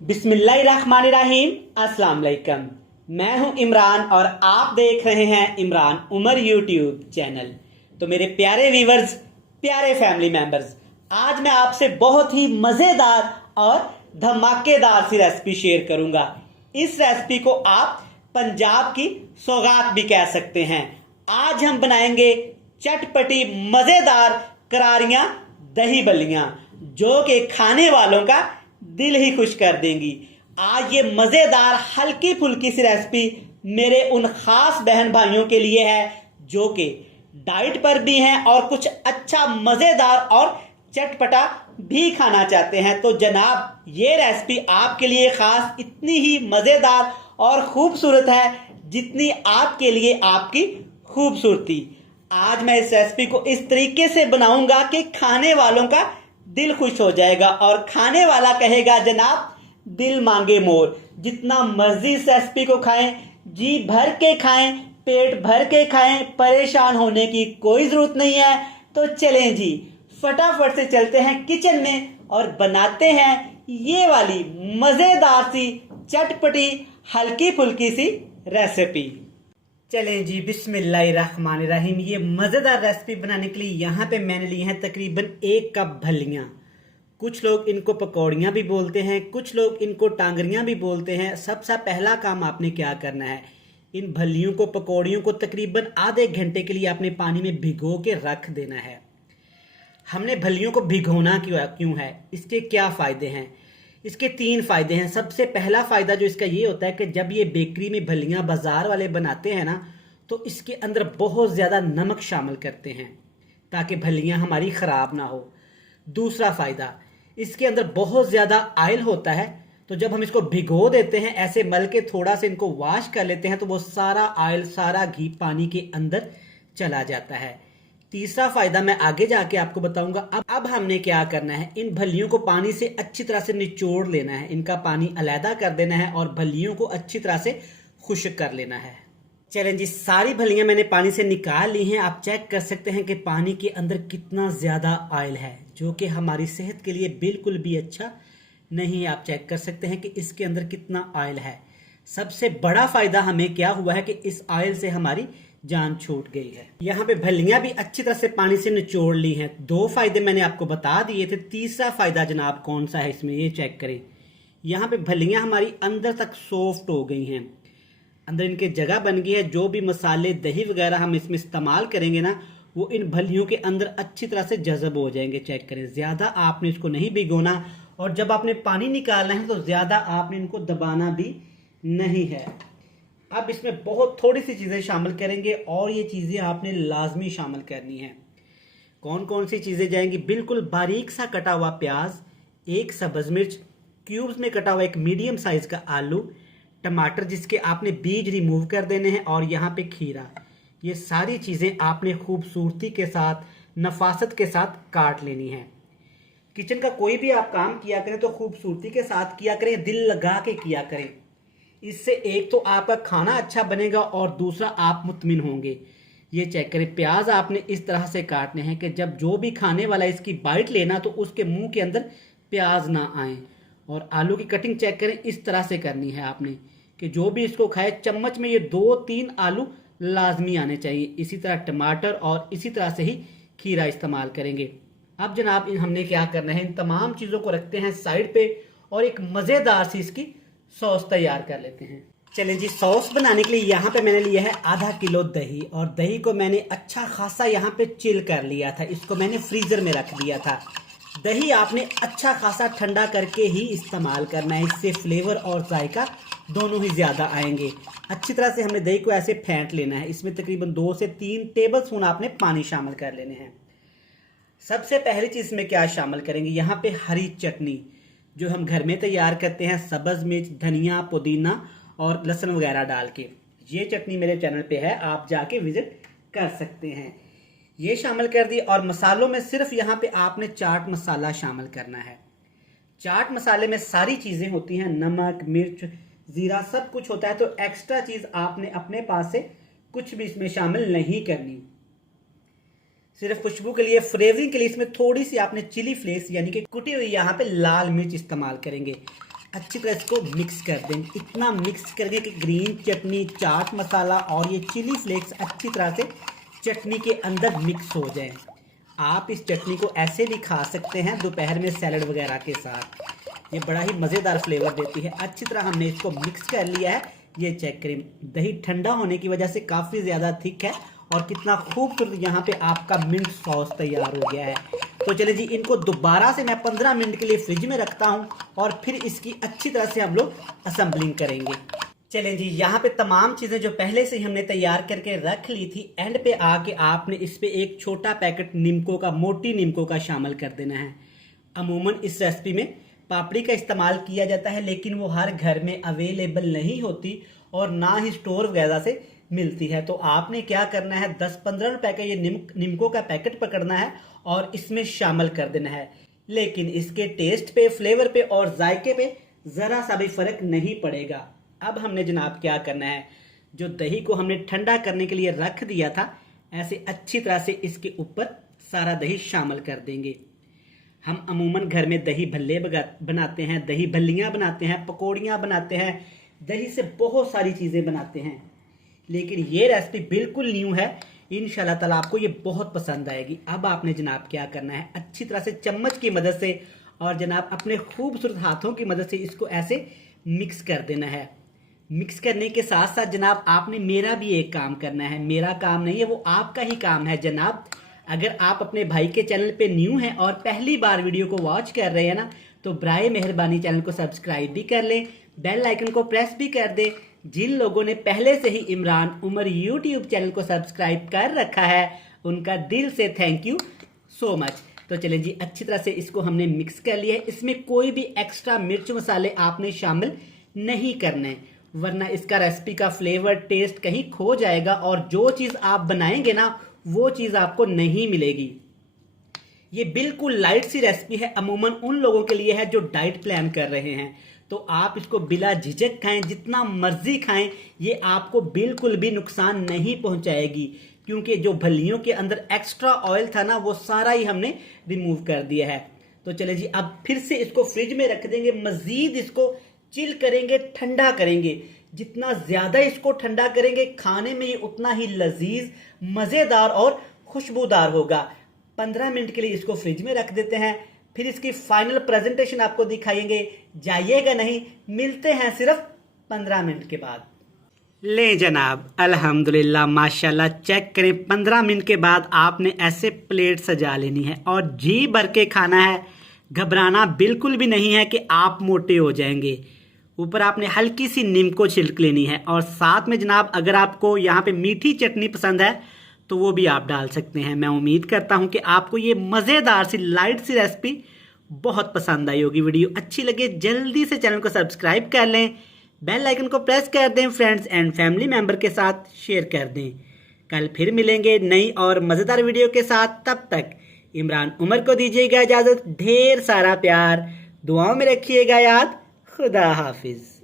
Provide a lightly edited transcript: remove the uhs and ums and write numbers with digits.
बिस्मिल्लाहिर्रहमानिर्रहीम। अस्सलाम वालेकुम। मैं हूं इमरान और आप देख रहे हैं इमरान उमर यूट्यूब चैनल। तो मेरे प्यारे व्यूवर्स, प्यारे फैमिली मेंबर्स, आज मैं आपसे बहुत ही मज़ेदार और धमाकेदार सी रेसिपी शेयर करूंगा। इस रेसिपी को आप पंजाब की सौगात भी कह सकते हैं। आज हम बनाएंगे चटपटी मज़ेदार करारियां दही बल्लियां, जो कि खाने वालों का दिल ही खुश कर देंगी। आज ये मज़ेदार हल्की फुल्की सी रेसिपी मेरे उन खास बहन भाइयों के लिए है जो कि डाइट पर भी हैं और कुछ अच्छा मज़ेदार और चटपटा भी खाना चाहते हैं। तो जनाब, ये रेसिपी आपके लिए खास इतनी ही मज़ेदार और खूबसूरत है जितनी आपके लिए आपकी खूबसूरती। आज मैं इस रेसिपी को इस तरीके से बनाऊंगा कि खाने वालों का दिल खुश हो जाएगा और खाने वाला कहेगा जनाब दिल मांगे मोर। जितना मर्जी इस रेसिपी को खाएं, जी भर के खाएं, पेट भर के खाएं, परेशान होने की कोई जरूरत नहीं है। तो चलें जी, फटाफट से चलते हैं किचन में और बनाते हैं ये वाली मजेदार सी चटपटी हल्की फुल्की सी रेसिपी। चलें जी, बिस्मिल्लाहिर्रहमानिर्रहीम। ये मज़ेदार रेसिपी बनाने के लिए यहाँ पे मैंने ली हैं तकरीबन 1 कप भल्लियाँ। कुछ लोग इनको पकौड़ियाँ भी बोलते हैं, कुछ लोग इनको टांगरियाँ भी बोलते हैं। सबसे पहला काम आपने क्या करना है, इन भल्लियों को, पकौड़ियों को तकरीबन आधे घंटे के लिए आपने पानी में भिगो के रख देना है। हमने भल्लियों को भिगोना क्यों है, इसके क्या फ़ायदे हैं? इसके 3 फायदे हैं। सबसे पहला फायदा जो इसका ये होता है कि जब ये बेकरी में भल्लियाँ बाजार वाले बनाते हैं ना, तो इसके अंदर बहुत ज़्यादा नमक शामिल करते हैं ताकि भल्लियाँ हमारी ख़राब ना हो। दूसरा फ़ायदा, इसके अंदर बहुत ज़्यादा ऑयल होता है। तो जब हम इसको भिगो देते हैं, ऐसे मल के थोड़ा सा इनको वॉश कर लेते हैं, तो वो सारा ऑयल, सारा घी पानी के अंदर चला जाता है। तीसरा फायदा मैं आगे जाके आपको बताऊंगा। अब हमने क्या करना है, इन भल्लियों को पानी से अच्छी तरह से निचोड़ लेना है, इनका पानी अलहदा कर देना है और भल्लियों को अच्छी तरह से खुश्क कर लेना है। चलें जी, सारी भल्लियां मैंने पानी से निकाल ली हैं। आप चेक कर सकते हैं कि पानी के अंदर कितना ज्यादा ऑयल है, जो कि हमारी सेहत के लिए बिल्कुल भी अच्छा नहीं है। आप चेक कर सकते हैं कि इसके अंदर कितना ऑयल है। सबसे बड़ा फायदा हमें क्या हुआ है कि इस ऑयल से हमारी जान छूट गई है। यहाँ पे भल्लियां भी अच्छी तरह से पानी से निचोड़ ली हैं। 2 फायदे मैंने आपको बता दिए थे। तीसरा फायदा जनाब कौन सा है इसमें, ये चेक करें। यहाँ पे भल्लियां हमारी अंदर तक सॉफ्ट हो गई हैं, अंदर इनके जगह बन गई है। जो भी मसाले, दही वगैरह हम इसमें इस्तेमाल करेंगे ना, वो इन भल्लियों के अंदर अच्छी तरह से जज़ब हो जाएंगे। चेक करें, ज्यादा आपने इसको नहीं भिगोना और जब आपने पानी निकालना है तो ज्यादा आपने इनको दबाना भी नहीं है। अब इसमें बहुत थोड़ी सी चीज़ें शामिल करेंगे और ये चीज़ें आपने लाजमी शामिल करनी है। कौन कौन सी चीज़ें जाएंगी? बिल्कुल बारीक सा कटा हुआ प्याज, 1 सब्ज़ मिर्च, क्यूब्स में कटा हुआ 1 मीडियम साइज़ का आलू, टमाटर जिसके आपने बीज रिमूव कर देने हैं, और यहाँ पे खीरा। ये सारी चीज़ें आपने खूबसूरती के साथ, नफासत के साथ काट लेनी है। किचन का कोई भी आप काम किया करें तो खूबसूरती के साथ किया करें, दिल लगा के किया करें। इससे एक तो आपका खाना अच्छा बनेगा और दूसरा आप मुतमिन होंगे। ये चेक करें, प्याज आपने इस तरह से काटने हैं कि जब जो भी खाने वाला इसकी बाइट लेना तो उसके मुंह के अंदर प्याज ना आए। और आलू की कटिंग चेक करें, इस तरह से करनी है आपने कि जो भी इसको खाए चम्मच में ये 2-3 आलू लाजमी आने चाहिए। इसी तरह टमाटर और इसी तरह से ही खीरा इस्तेमाल करेंगे। अब जनाब हमने क्या करना है, इन तमाम चीज़ों को रखते हैं साइड पे और एक मज़ेदार सी इसकी सॉस तैयार कर लेते हैं। चलें जी, सॉस बनाने के लिए यहाँ पे मैंने लिया है आधा किलो दही, और दही को मैंने अच्छा खासा यहाँ पे चिल कर लिया था। इसको मैंने फ्रीज़र में रख दिया था। दही आपने अच्छा खासा ठंडा करके ही इस्तेमाल करना है, इससे फ्लेवर और जायका दोनों ही ज़्यादा आएंगे। अच्छी तरह से हमने दही को ऐसे फेंट लेना है। इसमें तकरीबन 2 से 3 टेबल स्पून आपने पानी शामिल कर लेने हैं। सबसे पहली चीज़ में क्या शामिल करेंगे, यहाँ पे हरी चटनी जो हम घर में तैयार करते हैं, सब्ज़ मिर्च, धनिया, पुदीना और लहसुन वगैरह डाल के। ये चटनी मेरे चैनल पे है, आप जाके विजिट कर सकते हैं। ये शामिल कर दी। और मसालों में सिर्फ यहाँ पे आपने चाट मसाला शामिल करना है। चाट मसाले में सारी चीज़ें होती हैं, नमक, मिर्च, ज़ीरा, सब कुछ होता है। तो एक्स्ट्रा चीज़ आपने अपने पास से कुछ भी इसमें शामिल नहीं करनी। सिर्फ खुशबू के लिए, फ्लेवरिंग के लिए इसमें थोड़ी सी आपने चिली फ्लेक्स यानी कि कुटी हुई यहाँ पे लाल मिर्च इस्तेमाल करेंगे। अच्छी तरह इसको मिक्स कर देंगे। इतना मिक्स करेंगे कि ग्रीन चटनी, चाट मसाला और ये चिली फ्लेक्स अच्छी तरह से चटनी के अंदर मिक्स हो जाए। आप इस चटनी को ऐसे भी खा सकते हैं दोपहर में सैलड वगैरह के साथ। ये बड़ा ही मज़ेदार फ्लेवर देती है। अच्छी तरह हमने इसको मिक्स कर लिया है। ये चेक करें, दही ठंडा होने की वजह से काफ़ी ज़्यादा थिक है और कितना खूबसूरत यहाँ पे आपका मिंट सॉस तैयार हो गया है। तो चलिए जी, इनको दोबारा से मैं 15 मिनट के लिए फ्रिज में रखता हूँ और फिर इसकी अच्छी तरह से हम लोग असेंबलिंग करेंगे। चलें जी, यहाँ पे तमाम चीज़ें जो पहले से ही हमने तैयार करके रख ली थी, एंड पे आके आपने इस पे एक छोटा पैकेट नीमको का, मोटी नीमको का शामिल कर देना है। अमूमन इस रेसिपी में पापड़ी का इस्तेमाल किया जाता है, लेकिन वो हर घर में अवेलेबल नहीं होती और ना ही स्टोर वगैरह से मिलती है। तो आपने क्या करना है, 10-15 रुपए का ये नीमको का पैकेट पकड़ना है और इसमें शामिल कर देना है। लेकिन इसके टेस्ट पे, फ्लेवर पे और जायके पे ज़रा सा भी फ़र्क नहीं पड़ेगा। अब हमने जनाब क्या करना है, जो दही को हमने ठंडा करने के लिए रख दिया था, ऐसे अच्छी तरह से इसके ऊपर सारा दही शामिल कर देंगे। हम अमूमन घर में दही भल्ले बनाते हैं, दही भल्लियाँ बनाते हैं, पकौड़ियाँ बनाते हैं, दही से बहुत सारी चीज़ें बनाते हैं। लेकिन ये रेसिपी बिल्कुल न्यू है, इंशाल्लाह ताला आपको ये बहुत पसंद आएगी। अब आपने जनाब क्या करना है, अच्छी तरह से चम्मच की मदद से और जनाब अपने खूबसूरत हाथों की मदद से इसको ऐसे मिक्स कर देना है। मिक्स करने के साथ साथ जनाब आपने मेरा भी एक काम करना है। मेरा काम नहीं है, वो आपका ही काम है जनाब। अगर आप अपने भाई के चैनल पे न्यू हैं और पहली बार वीडियो को वॉच कर रहे हैं ना, तो बराए मेहरबानी चैनल को सब्सक्राइब भी कर लें, बेल आइकन को प्रेस भी कर दें। जिन लोगों ने पहले से ही इमरान उमर यूट्यूब चैनल को सब्सक्राइब कर रखा है, उनका दिल से थैंक यू सो मच। तो चलें जी, अच्छी तरह से इसको हमने मिक्स कर लिया है। इसमें कोई भी एक्स्ट्रा मिर्च मसाले आपने शामिल नहीं करने, वरना इसका रेसिपी का फ्लेवर, टेस्ट कहीं खो जाएगा और जो चीज़ आप बनाएंगे ना, वो चीज़ आपको नहीं मिलेगी। ये बिल्कुल लाइट सी रेसिपी है, अमूमन उन लोगों के लिए है जो डाइट प्लान कर रहे हैं। तो आप इसको बिला झिझक खाएं, जितना मर्जी खाएं, ये आपको बिल्कुल भी नुकसान नहीं पहुंचाएगी, क्योंकि जो भल्लियों के अंदर एक्स्ट्रा ऑयल था ना, वो सारा ही हमने रिमूव कर दिया है। तो चले जी, अब फिर से इसको फ्रिज में रख देंगे, मजीद इसको चिल करेंगे, ठंडा करेंगे। जितना ज्यादा इसको ठंडा करेंगे, खाने में ये उतना ही लजीज, मजेदार और खुशबूदार होगा। 15 मिनट के लिए इसको फ्रिज में रख देते हैं, फिर इसकी फाइनल प्रेजेंटेशन आपको दिखाएंगे। जाइएगा नहीं, मिलते हैं सिर्फ 15 मिनट के बाद। ले जनाब, अल्हम्दुलिल्लाह, माशाल्लाह, चेक करें, 15 मिनट के बाद आपने ऐसे प्लेट सजा लेनी है और जी भर के खाना है। घबराना बिल्कुल भी नहीं है कि आप मोटे हो जाएंगे। ऊपर आपने हल्की सी नीमको छिड़क लेनी है और साथ में जनाब अगर आपको यहाँ पे मीठी चटनी पसंद है तो वो भी आप डाल सकते हैं। मैं उम्मीद करता हूँ कि आपको ये मज़ेदार सी लाइट सी रेसिपी बहुत पसंद आई होगी। वीडियो अच्छी लगे जल्दी से चैनल को सब्सक्राइब कर लें, बेल आइकन को प्रेस कर दें, फ्रेंड्स एंड फैमिली मेम्बर के साथ शेयर कर दें। कल फिर मिलेंगे नई और मज़ेदार वीडियो के साथ। तब तक इमरान उमर को दीजिएगा इजाज़त। ढेर सारा प्यार, दुआओं में रखिएगा याद। खुदा हाफिज।